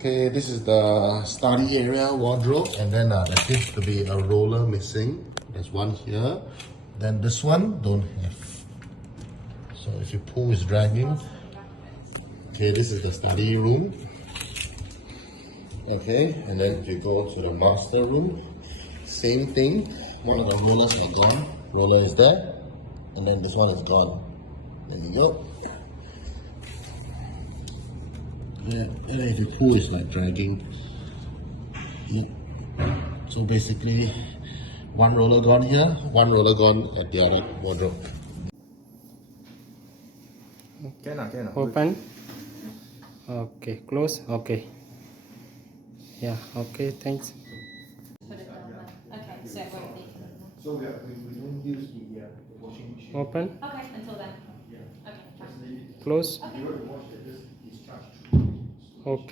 Okay, this is the study area wardrobe, and then there seems to be a roller missing. There's one here. Then this one don't have. So if you pull, it's dragging. Okay, this is the study room. Okay, and then if you go to the master room, same thing. One of the rollers are gone. Roller is there, and then this one is gone. There you go. Yeah, and if you pull, it's like dragging. Yeah. So basically, one roller gone here, one roller gone at the other wardrobe. Open. Okay, close. Okay. Yeah, okay, thanks. Put it on there. Okay, so it won't leak. So we don't use the washing machine. Open. Okay, until then. Yeah. Okay, fine. Just leave it. Close. If you were to wash it, just discharge. Okay.